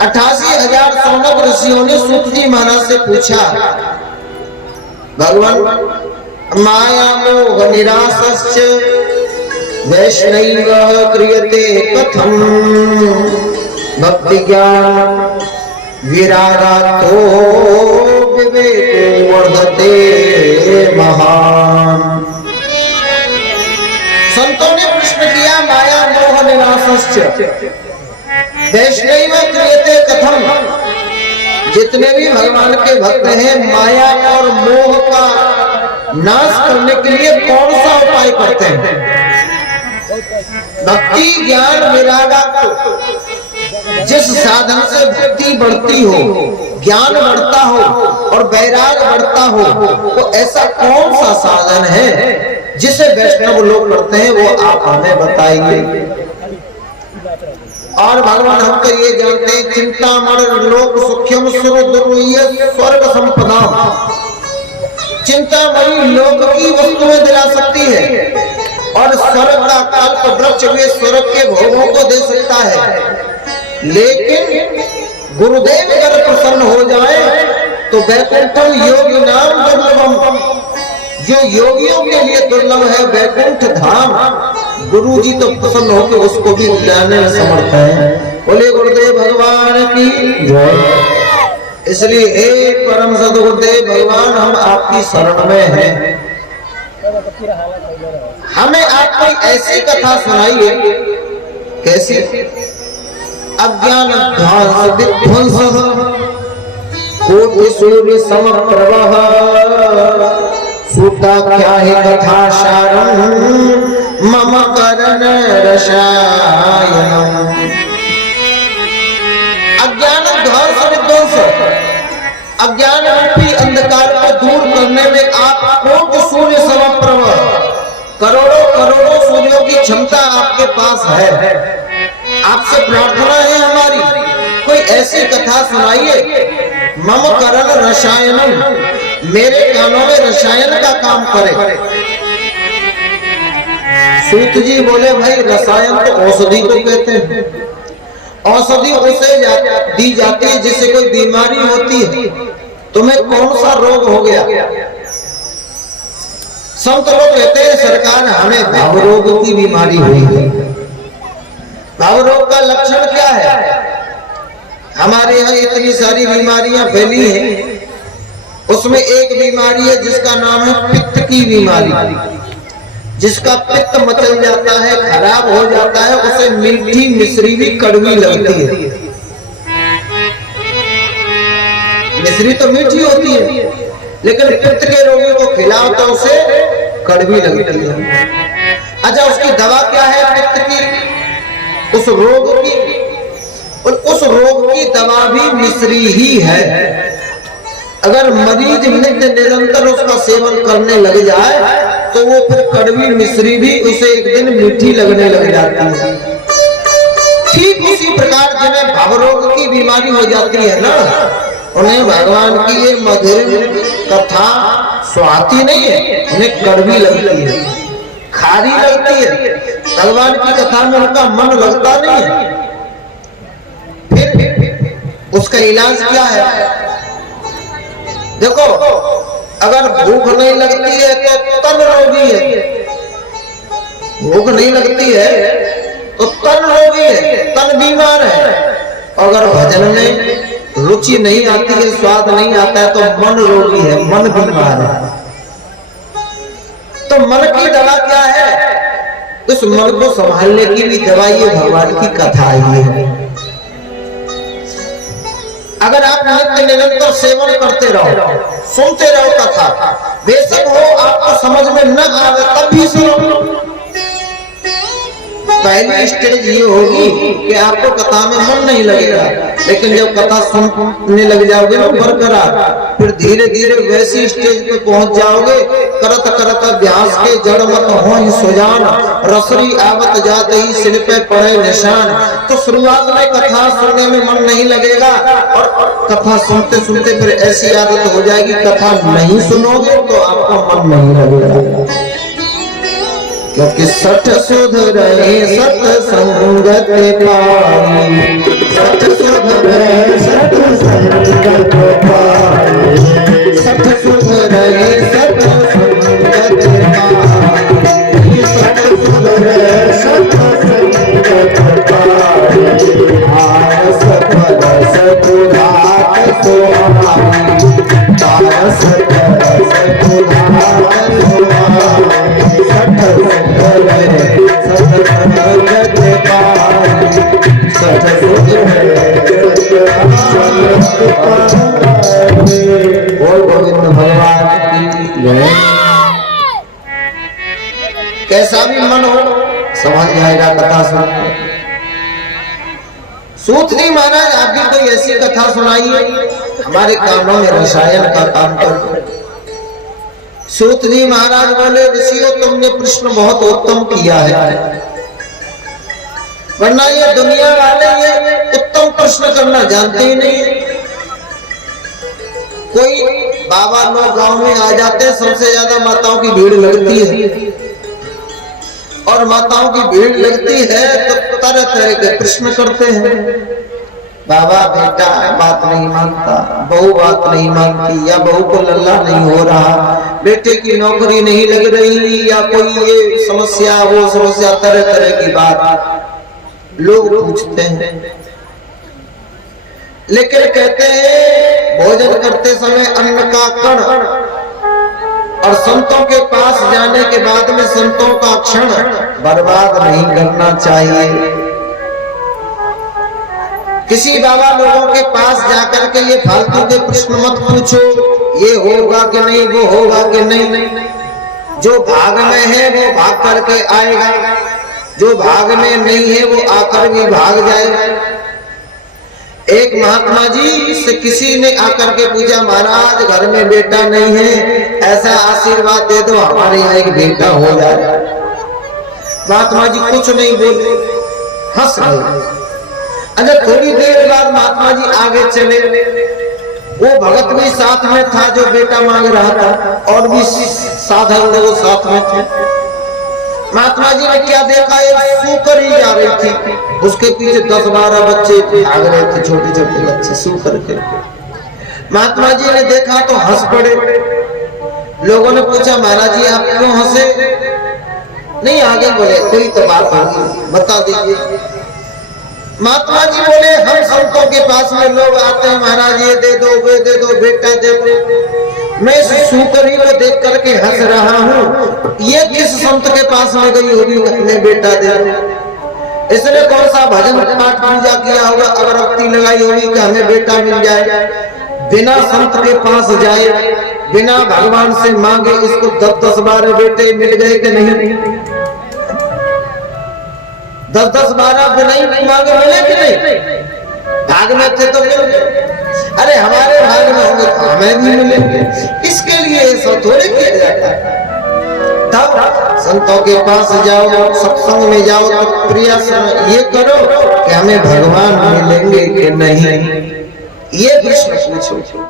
88,000 सौनक ऋषियों ने सूत जी महाराज से पूछा, भगवान माया मोह निरासश्च वैष्णव क्रियते कथम भक्ति ज्ञान विरागातो विवेको वर्धते महान। संतों ने प्रश्न किया, माया मोह निरासश्च वैष्णव क्रियते कथम, जितने भी भगवान के भक्त हैं माया और मोह का नाश करने के लिए कौन सा उपाय करते हैं? भक्ति ज्ञान विरागा, जिस साधन से भक्ति बढ़ती हो, ज्ञान बढ़ता हो और वैराग बढ़ता हो, वो ऐसा कौन सा साधन है जिसे वैष्णव लोग करते हैं, वो आप हमें बताइए। और भगवान हम तो ये जानते हैं, चिंतामणि लोक सुख्यम सुर दुर्वय्य स्वर्ग संपदा, चिंतामणि लोक की वस्तुएं दिला सकती है और स्वर्ग का कल्प वृक्ष भी स्वर्ग के भोगों को दे सकता है। लेकिन गुरुदेव अगर प्रसन्न हो जाए तो वैकुंठम योगी नाम दुर्लभम, जो योगियों के लिए दुर्लभ है वैकुंठ धाम, गुरु जी तो प्रसन्न होकर उसको भी जाने में समर्थ है। बोले गुरुदेव भगवान की जय। इसलिए हे परम सद्गुरुदेव भगवान, हम आपकी शरण में हैं, हमें आप कोई ऐसी कथा सुनाइए। कैसी? अज्ञान ध्वंस विध्वंस कोटि सूर्य समप्रभः, सूता क्या है कथा सारम मम करण रसायनम। अज्ञान ध्वंस विध्वंस, अज्ञान रूपी अंधकार को दूर करने में आप कोटि सूर्य समप्रभ, करोड़ों करोड़ों सूर्यों की क्षमता आपके पास है। आपसे प्रार्थना है हमारी, कोई ऐसी कथा सुनाइए मम करण रसायनम, मेरे कानों में रसायन का काम करे। सूत जी बोले, भाई रसायन तो औषधि को कहते हैं, औषधि उसे दी जाती है जिससे कोई बीमारी होती है। तुम्हें कौन सा रोग हो गया? संत लोग कहते हैं सरकार हमें भाव रोग की बीमारी हुई है। भाव रोग का लक्षण क्या है? हमारे यहाँ इतनी सारी बीमारियां फैली हैं, उसमें एक बीमारी है जिसका नाम है पित्त की बीमारी। जिसका पित्त मचल जाता है, खराब हो जाता है, उसे मीठी मिश्री भी कड़वी लगती है। मिश्री तो मीठी होती है, लेकिन पित्त के रोगी को खिलाओ तो उसे कड़वी लगती है। अच्छा, उसकी दवा क्या है पित्त की? उस रोग की, और उस रोग की दवा भी मिश्री ही है। अगर मरीज नित्य निरंतर उसका सेवन करने लग जाए तो वो फिर कड़वी मिश्री भी उसे एक दिन मीठी लगने लग जाती है। ठीक उसी प्रकार जिन्हें भाव रोग की बीमारी हो जाती है ना, उन्हें भगवान की ये मधुर कथा स्वाति नहीं है, उन्हें कड़वी लगती है, खारी लगती है। भगवान की कथा में उनका मन लगता नहीं है। फिर उसका इलाज क्या है? देखो, अगर भूख नहीं लगती है तो तन रोगी है, भूख नहीं लगती है तो तन रोगी है, तन बीमार है। अगर भजन में रुचि नहीं आती है, स्वाद नहीं आता है तो मन रोगी है, मन बीमार है। तो मन की दवा क्या है? उस मन को संभालने की भी दवाई ये भगवान की कथा ही है। अगर आप नित्य निरंतर सेवन करते रहो, सुनते रहो कथा, बेशक हो आपको समझ में न आवे तब भी सुनो। पहली स्टेज ये होगी कि आपको कथा में मन नहीं लगेगा, लेकिन जब कथा सुनने लग जाओगे ना बरकरार, फिर धीरे धीरे वैसी स्टेज पे पहुंच जाओगे, करत करत अभ्यास के जड़ मत हो सुजान, रसरी आवत जाते ही सिर पे पड़े निशान। तो शुरुआत में कथा सुनने में मन नहीं लगेगा, और कथा सुनते सुनते फिर ऐसी आदत हो जाएगी, कथा नहीं सुनोगे तो आपका मन नहीं लगेगा। क्योंकि सठ सुध रहे सत संगत पाई, सठ सुध रहे बोल गोविंद भगवान की जय। कैसा भी मन हो समझ जाएगा कथा सुन। सूत जी महाराज आप भी कोई ऐसी कथा सुनाइए हमारे कानों में रसायन का काम कर। सूत जी महाराज बोले ऋषियों तुमने प्रश्न बहुत उत्तम किया है, वरना ये दुनिया वाले ये उत्तम प्रश्न करना जानते ही नहीं। कोई बाबा लोग गांव में आ जाते हैं, सबसे ज्यादा माताओं की भीड़ लगती है, और माताओं की भीड़ लगती है तो तरह तरह के प्रश्न करते हैं। बाबा बेटा बात नहीं मानता, बहू बात नहीं मानती, या बहू को लल्ला नहीं हो रहा, बेटे की नौकरी नहीं लग रही, या कोई ये समस्या वो समस्या, तरह तरह की बात लोग पूछते हैं। लेकिन कहते हैं भोजन करते समय अन्न का कण, और संतों के पास जाने के बाद में संतों का क्षण बर्बाद नहीं करना चाहिए। किसी बाबा लोगों के पास जाकर के ये फालतू के प्रश्न मत पूछो, ये होगा कि नहीं, वो होगा कि नहीं। जो भाग में है वो भाग करके आएगा, जो भाग में नहीं है वो आकर भी भाग जाएगा। एक महात्मा जी से किसी ने आकर के पूछा महाराज घर में बेटा नहीं है, ऐसा आशीर्वाद दे दो हमारे यहाँ एक बेटा हो जाए। महात्मा जी कुछ नहीं बोले, हंस रहे। अच्छा थोड़ी देर बाद महात्मा जी आगे चले, वो भगत भी साथ में था जो बेटा मांग रहा था, और भी साधक लोग साथ में थे। महात्मा जी ने क्या देखा, एक सूकर ही जा रही थी, उसके पीछे 10-12 बच्चे भाग रहे थे, छोटे छोटे बच्चे सूकर के। महात्मा जी ने देखा तो हंस पड़े। लोगों ने पूछा महाराज जी आप क्यों हंसे? नहीं आगे बोले कोई तो बात होगी बता दीजिए। महात्मा जी बोले हम संतों के पास में लोग आते हैं, महाराज ये दे दो वो दे दो बेटा दे दो। मैं सूकर ही को देख करके हंस रहा हूँ, ये किस संत के पास में गई होगी मैं बेटा दे दूं। इसने कौन सा भजन पाठ पूजा किया होगा, अगरबत्ती लगाई होगी कि हमें बेटा मिल जाए। बिना संत के पास जाए, बिना भगवान से मांगे इसको 10-12 बेटे मिल गए कि नहीं? 10-12 नहीं मांगे मिले कि नहीं? भाग में थे तो मिल गए। अरे हमारे भाग में होंगे तो हमें भी मिलेंगे। इसके लिए ऐसा थोड़े किया जाता है। तब संतों के पास जाओ, सत्संग में जाओ तो प्रयास ये करो कि हमें भगवान मिलेंगे कि नहीं, ये प्रश्न पूछो।